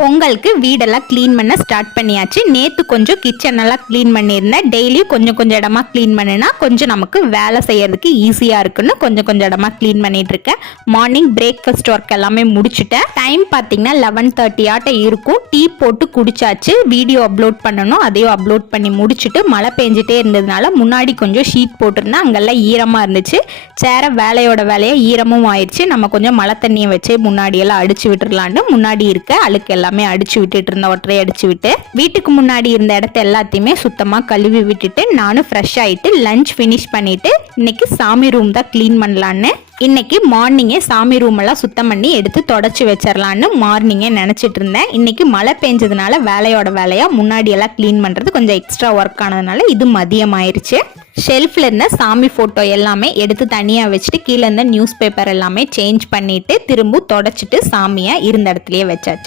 பொங்கலுக்கு வீடெல்லாம் க்ளீன் பண்ண ஸ்டார்ட் பண்ணியாச்சு. நேற்று கொஞ்சம் கிச்சன் எல்லாம் க்ளீன் பண்ணியிருந்தேன். டெய்லியும் கொஞ்சம் கொஞ்சம் இடமா க்ளீன் பண்ணினா கொஞ்சம் நமக்கு வேலை செய்யறதுக்கு ஈஸியாக இருக்குன்னு கொஞ்சம் கொஞ்சம் இடமா க்ளீன் பண்ணிட்டு இருக்கேன். மார்னிங் பிரேக்ஃபாஸ்ட் ஒர்க் எல்லாமே முடிச்சுட்டேன். டைம் பார்த்தீங்கன்னா 11:30 ஆட்ட இருக்கும். டீ போட்டு குடிச்சாச்சு. வீடியோ அப்லோட் பண்ணணும், அதையும் அப்லோட் பண்ணி முடிச்சுட்டு மழை பெஞ்சிட்டே இருந்ததுனால முன்னாடி கொஞ்சம் ஷீட் போட்டிருந்தேன். அங்கெல்லாம் ஈரமாக இருந்துச்சு. சேர வேலையோட வேலையை ஈரமும் ஆயிடுச்சு. நம்ம கொஞ்சம் மழை தண்ணியை வச்சு முன்னாடியெல்லாம் அடிச்சு விட்டுறலான்னு முன்னாடி இருக்க அழுக்கு எல்லாமே அடிச்சு விட்டுட்டு இருந்த ஒற்றை அடிச்சு விட்டு வீட்டுக்கு முன்னாடி இருந்த இடத்த எல்லாத்தையுமே சுத்தமா கழுவி விட்டுட்டு நானும் ஃப்ரெஷ் ஆயிட்டு லஞ்ச் ஃபினிஷ் பண்ணிட்டு இன்னைக்கு சாமி ரூம் தான் க்ளீன் பண்ணலான்னு இன்னைக்கு மார்னிங்கே சாமி ரூம் எல்லாம் சுத்தம் பண்ணி எடுத்து தொடச்சி வச்சிடலான்னு மார்னிங்கே நினைச்சிட்டு இருந்தேன். இன்னைக்கு மழை பெஞ்சதுனால வேலையோட வேலையா முன்னாடி எல்லாம் க்ளீன் பண்றது கொஞ்சம் எக்ஸ்ட்ரா ஒர்க் ஆனதுனால இது மதியம் ஆயிருச்சு. ஷெல்ஃப்ல இருந்த சாமி போட்டோ எல்லாமே எடுத்து தனியா வச்சுட்டு கீழே இருந்த நியூஸ் பேப்பர் எல்லாமே சேஞ்ச் பண்ணிட்டு திரும்ப தொடச்சிட்டு சாமியை இருந்த இடத்துலயே வச்சாச்சு.